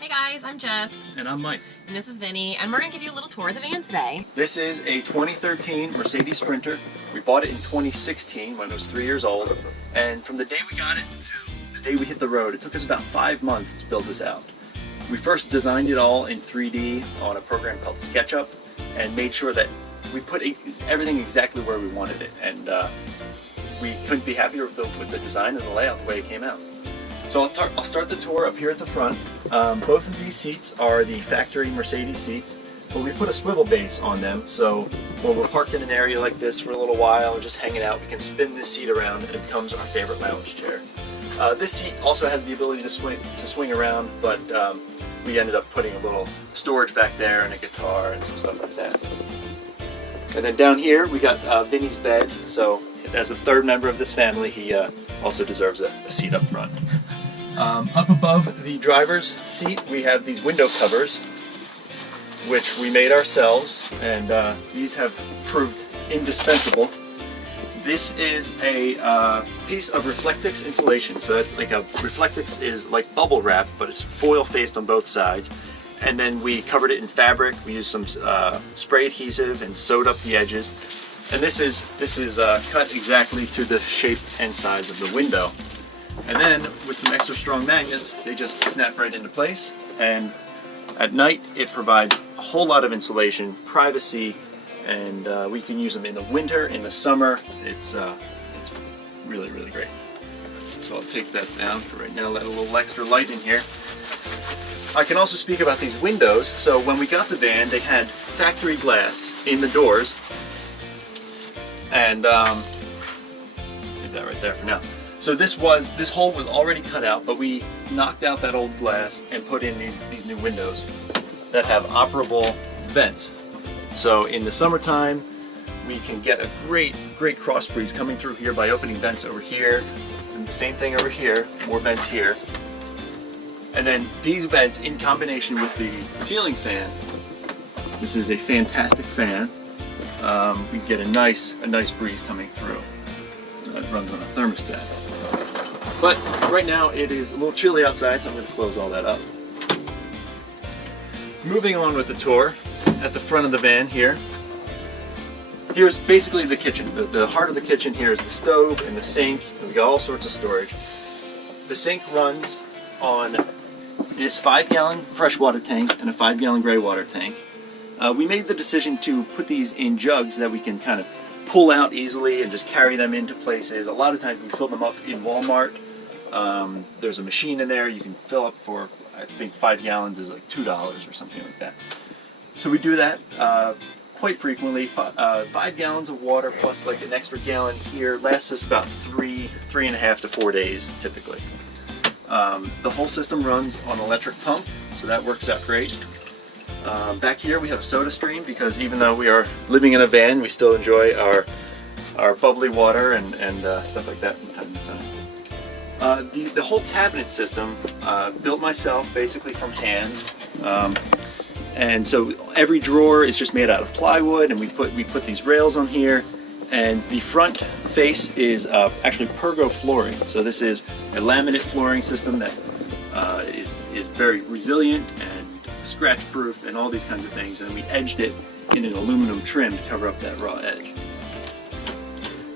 Hey guys, I'm Jess. And I'm Mike. And this is Vinny, and we're going to give you a little tour of the van today. This is a 2013 Mercedes Sprinter. We bought it in 2016 when it was 3 years old. And from the day we got it to the day we hit the road, it took us about 5 months to build this out. We first designed it all in 3D on a program called SketchUp and made sure that we put everything exactly where we wanted it. And we couldn't be happier with the design and the layout the way it came out. So I'll start the tour up here at the front. Both of these seats are the factory Mercedes seats, but we put a swivel base on them, so when we're parked in an area like this for a little while and just hanging out, we can spin this seat around and it becomes our favorite lounge chair. This seat also has the ability to swing around, but we ended up putting a little storage back there and a guitar and some stuff like that. And then down here we got Vinny's bed, so as a third member of this family, he also deserves a seat up front. Up above the driver's seat we have these window covers, which we made ourselves, and these have proved indispensable. This is a piece of Reflectix insulation, so that's like Reflectix is like bubble wrap, but it's foil faced on both sides. And then we covered it in fabric. We used some spray adhesive and sewed up the edges. And this is cut exactly to the shape and size of the window. And then with some extra strong magnets, they just snap right into place. And at night, it provides a whole lot of insulation, privacy, and we can use them in the winter, in the summer. It's really, really great. So I'll take that down for right now, let a little extra light in here. I can also speak about these windows. So when we got the van, they had factory glass in the doors. And leave that right there for now. So this hole was already cut out, but we knocked out that old glass and put in these new windows that have operable vents. So in the summertime, we can get a great cross breeze coming through here by opening vents over here, and the same thing over here, more vents here. And then these vents in combination with the ceiling fan, this is a fantastic fan. We can get a nice breeze coming through. It runs on a thermostat. But right now it is a little chilly outside, so I'm going to close all that up. Moving on with the tour, at the front of the van here, here's basically the kitchen. The heart of the kitchen here is the stove and the sink, and we got all sorts of storage. The sink runs on this 5-gallon freshwater tank and a 5-gallon gray water tank. We made the decision to put these in jugs that we can kind of pull out easily and just carry them into places. A lot of times we fill them up in Walmart. There's a machine in there you can fill up for, I think 5 gallons is like $2 or something like that. So we do that quite frequently. 5 gallons of water plus like an extra gallon here lasts us about 3.5 to 4 days typically. The whole system runs on an electric pump, so that works out great. Back here we have a Sodastream, because even though we are living in a van, we still enjoy our bubbly water and stuff like that from time to time. The whole cabinet system, built myself basically from hand, and so every drawer is just made out of plywood, and we put these rails on here, and the front face is actually Pergo flooring. So this is a laminate flooring system that is very resilient and scratch proof and all these kinds of things, and we edged it in an aluminum trim to cover up that raw edge.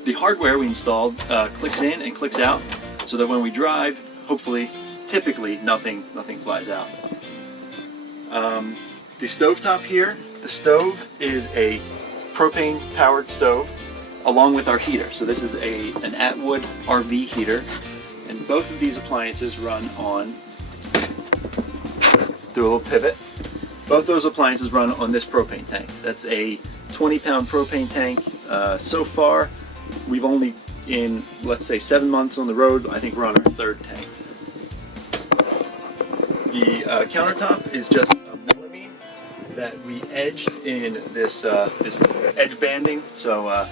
The hardware we installed clicks in and clicks out, so that when we drive, hopefully, typically nothing flies out. The stovetop here, the stove is a propane powered stove along with our heater. So this is an Atwood RV heater, and both of these appliances run on, let's do a little pivot. Both those appliances run on this propane tank. That's a 20-pound propane tank. So far, we've only, in let's say 7 months on the road, I think we're on our 3rd tank. The countertop is just a melamine that we edged in this edge banding. So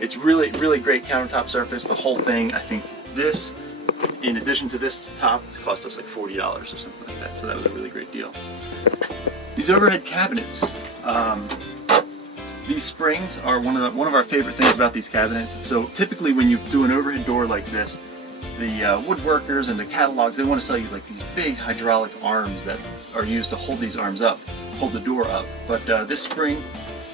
it's really great countertop surface. The whole thing, I think this, in addition to this top, cost us like $40 or something like that. So that was a really great deal. These overhead cabinets, these springs are one of our favorite things about these cabinets. So typically when you do an overhead door like this, woodworkers and the catalogs, they want to sell you like these big hydraulic arms that are used to hold these arms up, hold the door up. But this spring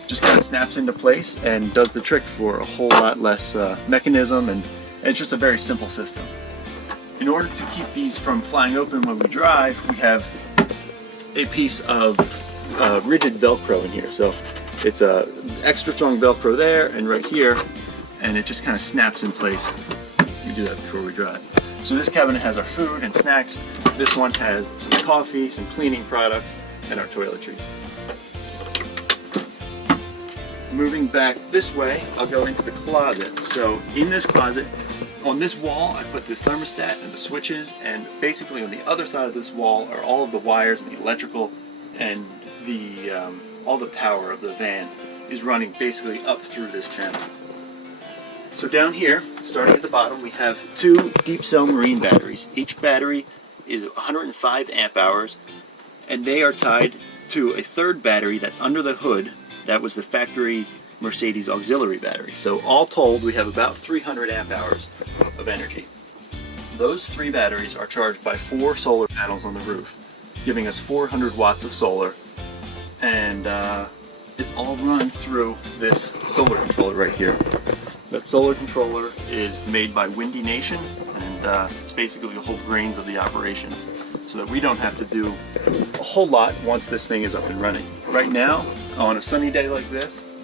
just kind of snaps into place and does the trick for a whole lot less mechanism, and it's just a very simple system. In order to keep these from flying open when we drive, we have a piece of rigid Velcro in here. So it's a extra strong Velcro there and right here, and it just kind of snaps in place. We do that before we drive. So this cabinet has our food and snacks. This one has some coffee, some cleaning products, and our toiletries. Moving back this way, I'll go into the closet. So in this closet, on this wall, I put the thermostat and the switches, and basically on the other side of this wall are all of the wires and the electrical, and the all the power of the van is running basically up through this channel. So down here, starting at the bottom, we have 2 deep cell marine batteries. Each battery is 105 amp hours, and they are tied to a third battery that's under the hood. That was the factory Mercedes auxiliary battery. So all told, we have about 300 amp hours of energy. Those 3 batteries are charged by 4 solar panels on the roof, giving us 400 watts of solar, and it's all run through this solar controller right here. That solar controller is made by Windy Nation, and it's basically the whole brains of the operation, so that we don't have to do a whole lot once this thing is up and running. Right now, on a sunny day like this,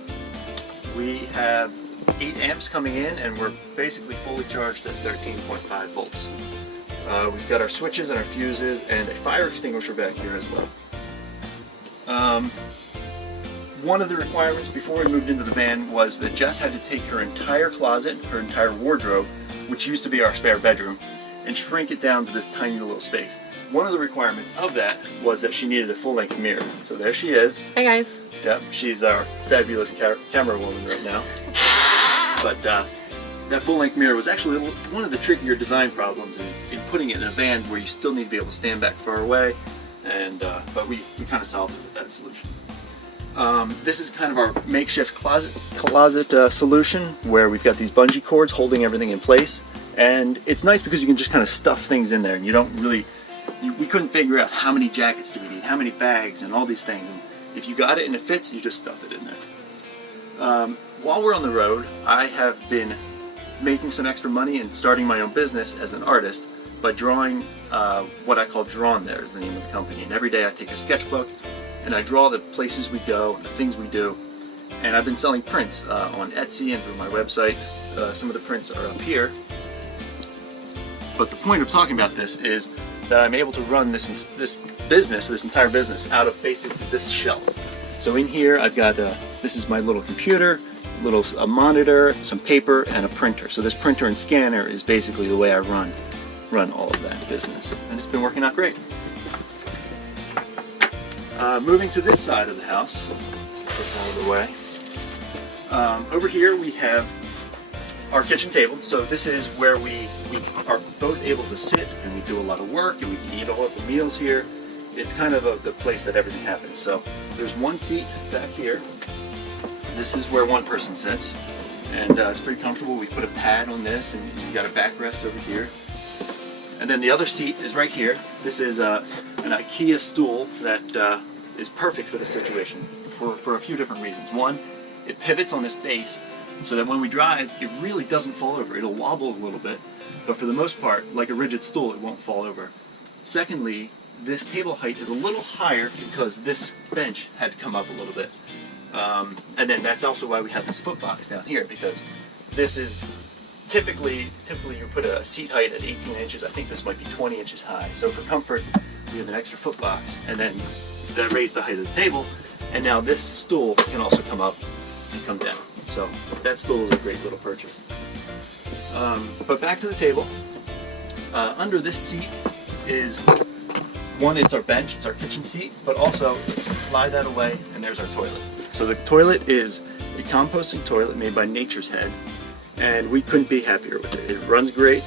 we have 8 amps coming in, and we're basically fully charged at 13.5 volts. We've got our switches and our fuses and a fire extinguisher back here as well. One of the requirements before we moved into the van was that Jess had to take her entire closet, her entire wardrobe, which used to be our spare bedroom, and shrink it down to this tiny little space. One of the requirements of that was that she needed a full-length mirror. So there she is. Hi guys. Yep, she's our fabulous camera woman right now. But that full-length mirror was actually one of the trickier design problems in putting it in a van where you still need to be able to stand back far away, and but we kind of solved it with that solution. This is kind of our makeshift closet solution, where we've got these bungee cords holding everything in place, and it's nice because you can just kind of stuff things in there, and you don't really, we couldn't figure out how many jackets do we need, how many bags, and all these things, and if you got it and it fits, you just stuff it in there. While we're on the road, I have been making some extra money and starting my own business as an artist by drawing what I call Van.There is the name of the company, and every day I take a sketchbook and I draw the places we go and the things we do, and I've been selling prints on Etsy and through my website. Some of the prints are up here, but the point of talking about this is that I'm able to run this entire business out of basically this shelf. So in here I've got this is my little computer, a monitor, some paper, and a printer. So this printer and scanner is basically the way I run all of that business, and it's been working out great. Moving to this side of the house, this out of the way. Over here we have our kitchen table. So this is where we are both able to sit, and we do a lot of work, and we can eat all of the meals here. It's kind of the place that everything happens. So there's one seat back here. This is where one person sits, and it's pretty comfortable. We put a pad on this, and you got a backrest over here. And then the other seat is right here. This is an IKEA stool that is perfect for this situation for a few different reasons. One, it pivots on this base so that when we drive, it really doesn't fall over. It'll wobble a little bit, but for the most part, like a rigid stool, it won't fall over. Secondly, this table height is a little higher because this bench had to come up a little bit. And then that's also why we have this foot box down here, because this is typically you put a seat height at 18 inches. I think this might be 20 inches high. So for comfort, we have an extra foot box, and then that raised the height of the table, and now this stool can also come up and come down. So that stool is a great little purchase. But back to the table. Under this seat is one, it's our bench, it's our kitchen seat, but also you can slide that away, and there's our toilet. So the toilet is a composting toilet made by Nature's Head, and we couldn't be happier with it. It runs great.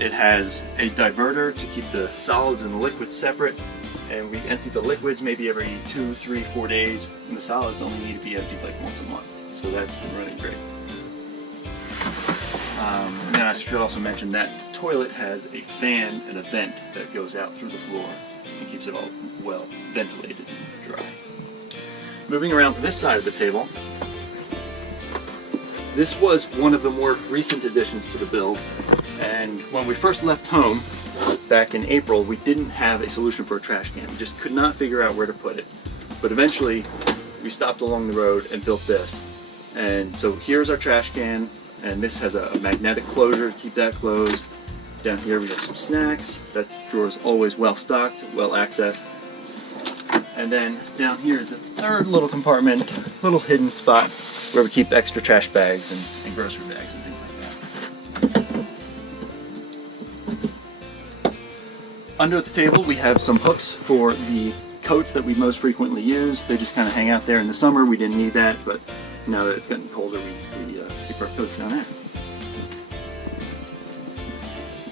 It has a diverter to keep the solids and the liquids separate, and we empty the liquids maybe every 2, 3, 4 days, and the solids only need to be emptied like once a month. So that's been running great. And then I should also mention that toilet has a fan and a vent that goes out through the floor and keeps it all well ventilated and dry. Moving around to this side of the table, this was one of the more recent additions to the build, and when we first left home back in April, we didn't have a solution for a trash can. We just could not figure out where to put it. But eventually, we stopped along the road and built this. And so here's our trash can, and this has a magnetic closure to keep that closed. Down here we have some snacks. That drawer is always well stocked, well accessed. And then down here is a third little compartment, little hidden spot where we keep extra trash bags and grocery bags and things like that. Under the table we have some hooks for the coats that we most frequently use. They just kind of hang out there in the summer. We didn't need that, but now that it's getting colder, we keep our coats down there.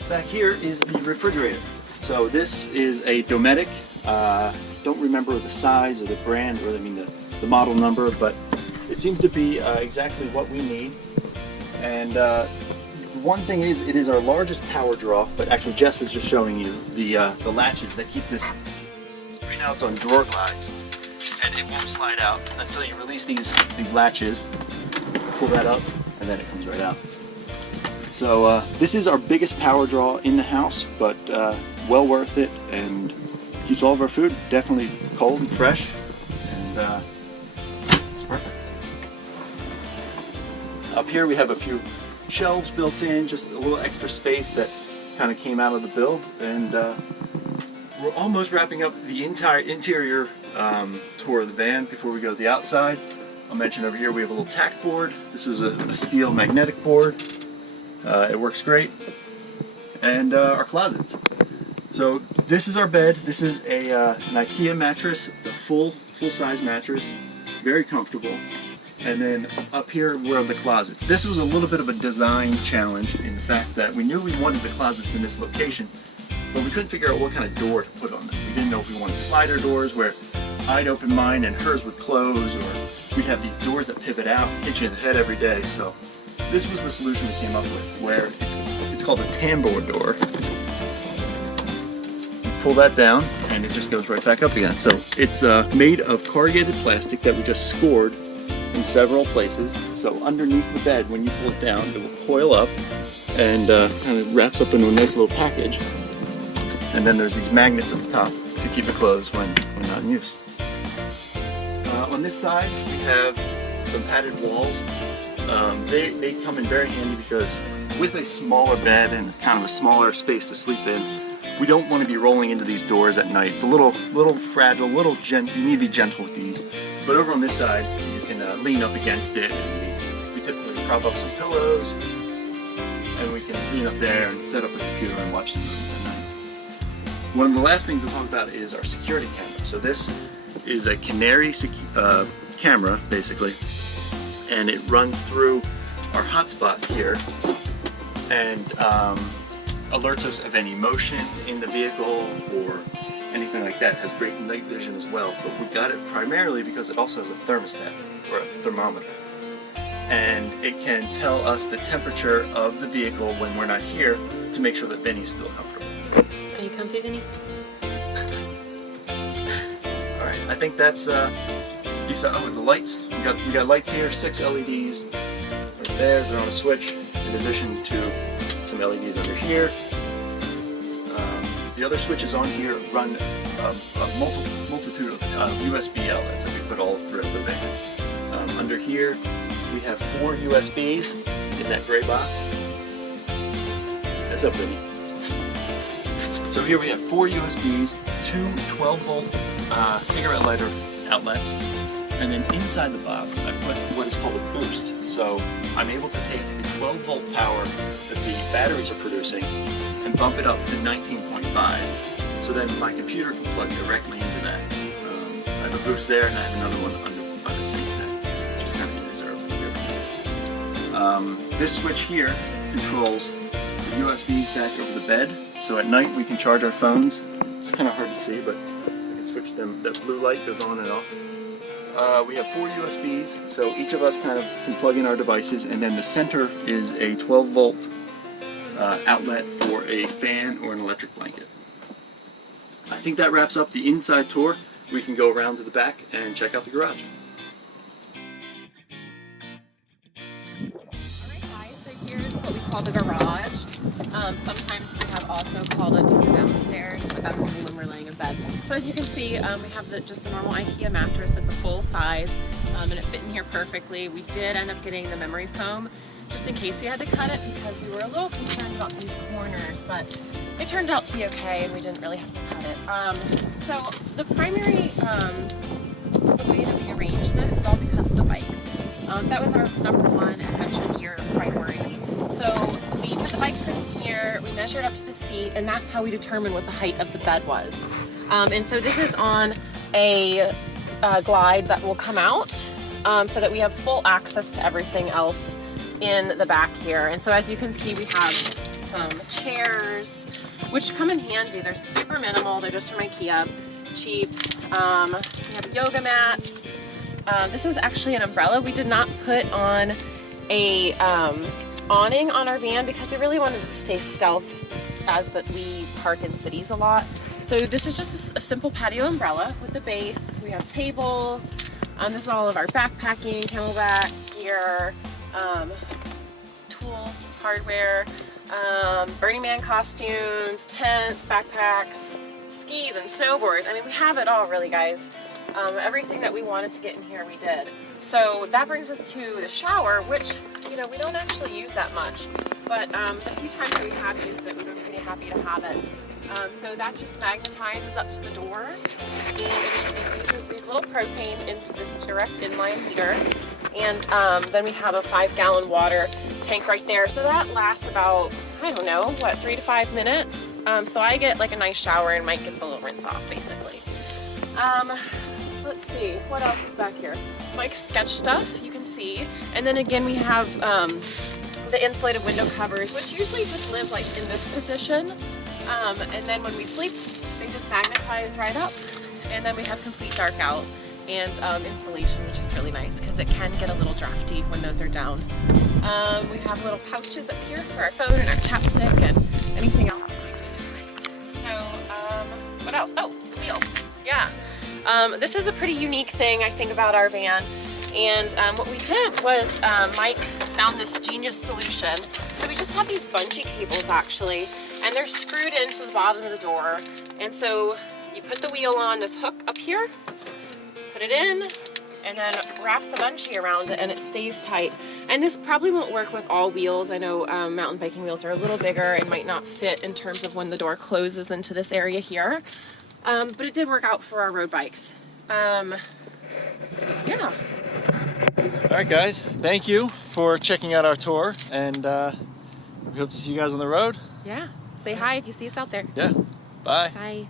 Back here is the refrigerator. So this is a Dometic. Don't remember the size or the brand, or I mean the model number, but it seems to be exactly what we need. And one thing is, it is our largest power draw, but actually Jess was just showing you the latches that keep this screen out on drawer glides, and it won't slide out until you release these latches, pull that up, and then it comes right out. So this is our biggest power draw in the house, but well worth it, and keeps all of our food definitely cold and fresh, and it's perfect. Up here we have a few shelves built in, just a little extra space that kind of came out of the build, and we're almost wrapping up the entire interior tour of the van before we go to the outside. I'll mention over here we have a little tack board. This is a steel magnetic board. It works great. And our closets. So this is our bed. This is an IKEA mattress. It's a full-size mattress, very comfortable. And then up here were the closets. This was a little bit of a design challenge in the fact that we knew we wanted the closets in this location, but we couldn't figure out what kind of door to put on them. We didn't know if we wanted slider doors where I'd open mine and hers would close, or we'd have these doors that pivot out and hit you in the head every day. So this was the solution we came up with, where it's called a tambour door. Pull that down and it just goes right back up again. So it's made of corrugated plastic that we just scored in several places. So underneath the bed, when you pull it down, it will coil up and kind of wraps up into a nice little package. And then there's these magnets at the top to keep it closed when not in use. On this side we have some padded walls. They come in very handy because with a smaller bed and kind of a smaller space to sleep in, we don't want to be rolling into these doors at night. It's a little fragile, you need to be gentle with these. But over on this side, you can lean up against it, and we typically prop up some pillows, and we can lean up there and set up a computer and watch the movies at night. One of the last things to talk about is our security camera. So this is a Canary camera, basically, and it runs through our hotspot here, and alerts us of any motion in the vehicle or anything like that. It has great night vision as well, but we got it primarily because it also has a thermostat, or a thermometer, and it can tell us the temperature of the vehicle when we're not here to make sure that Vinny's still comfortable. Are you comfy, Vinny? Alright, I think that's you saw the lights. We got lights here, 6 LEDs right there. They're on a switch, in addition to some LEDs under here. The other switches on here run a multitude of USB outlets that we put all throughout the van. Under here we have 4 USBs in that gray box. That's up, Vinny. So here we have 4 USBs, 2 12-volt cigarette lighter outlets, and then inside the box I put what is called a boost. So I'm able to take the 12-volt power that the batteries are producing and bump it up to 19.5. So then my computer can plug directly into that. I have a boost there, and I have another one by the sink that just kind of in reserve. This switch here controls the USBs back over the bed. So at night we can charge our phones. It's kind of hard to see, but we can switch them. That blue light goes on and off. We have 4 USBs, so each of us kind of can plug in our devices, and then the center is a 12-volt outlet for a fan or an electric blanket. I think that wraps up the inside tour. We can go around to the back and check out the garage. Alright guys, so here's what we call the garage. Sometimes we have also called it the downstairs, but that's only when we're laying in bed. So as you can see, we have just the normal IKEA mattress. It's a full size, and it fit in here perfectly. We did end up getting the memory foam just in case we had to cut it, because we were a little concerned about these corners, but it turned out to be okay and we didn't really have to cut it. So the primary the way that we arranged this is all because of the bikes. That was our #1 adventure gear priority. So we put the bikes in here, we measured up to the seat, and that's how we determined what the height of the bed was. And so this is on a glide that will come out, so that we have full access to everything else in the back here. And so as you can see, we have some chairs, which come in handy. They're super minimal, they're just from IKEA, cheap. We have yoga mats. This is actually an umbrella. We did not put on a awning on our van because we really wanted to stay stealth, as that we park in cities a lot. So this is just a simple patio umbrella with the base. We have tables. This is all of our backpacking, camelback gear, tools, hardware, Burning Man costumes, tents, backpacks, skis and snowboards. I mean, we have it all really, guys. Everything that we wanted to get in here, we did. So that brings us to the shower, which, you know, we don't actually use that much, but the few times that we have used it, we've been pretty happy to have it. So that just magnetizes up to the door, and it uses these little propane into this direct inline heater, and then we have a 5-gallon water tank right there. So that lasts about, I don't know, what, 3 to 5 minutes. So I get like a nice shower and Mike gets a little rinse off, basically. Let's see, what else is back here? Mike's sketch stuff, you can see. And then again, we have the insulated window covers, which usually just live like in this position. And then when we sleep, they just magnetize right up. And then we have complete dark out and insulation, which is really nice because it can get a little drafty when those are down. We have little pouches up here for our phone and our chapstick and anything else. So, what else? Oh, wheel. Yeah. This is a pretty unique thing, I think, about our van. And what we did was Mike found this genius solution. So we just have these bungee cables, actually, and they're screwed into the bottom of the door. And so you put the wheel on this hook up here, put it in, and then wrap the bungee around it, and it stays tight. And this probably won't work with all wheels. I know mountain biking wheels are a little bigger and might not fit in terms of when the door closes into this area here. But it did work out for our road bikes. Yeah. All right, guys, thank you for checking out our tour, and we hope to see you guys on the road. Yeah. Say hi if you see us out there. Yeah. Bye. Bye.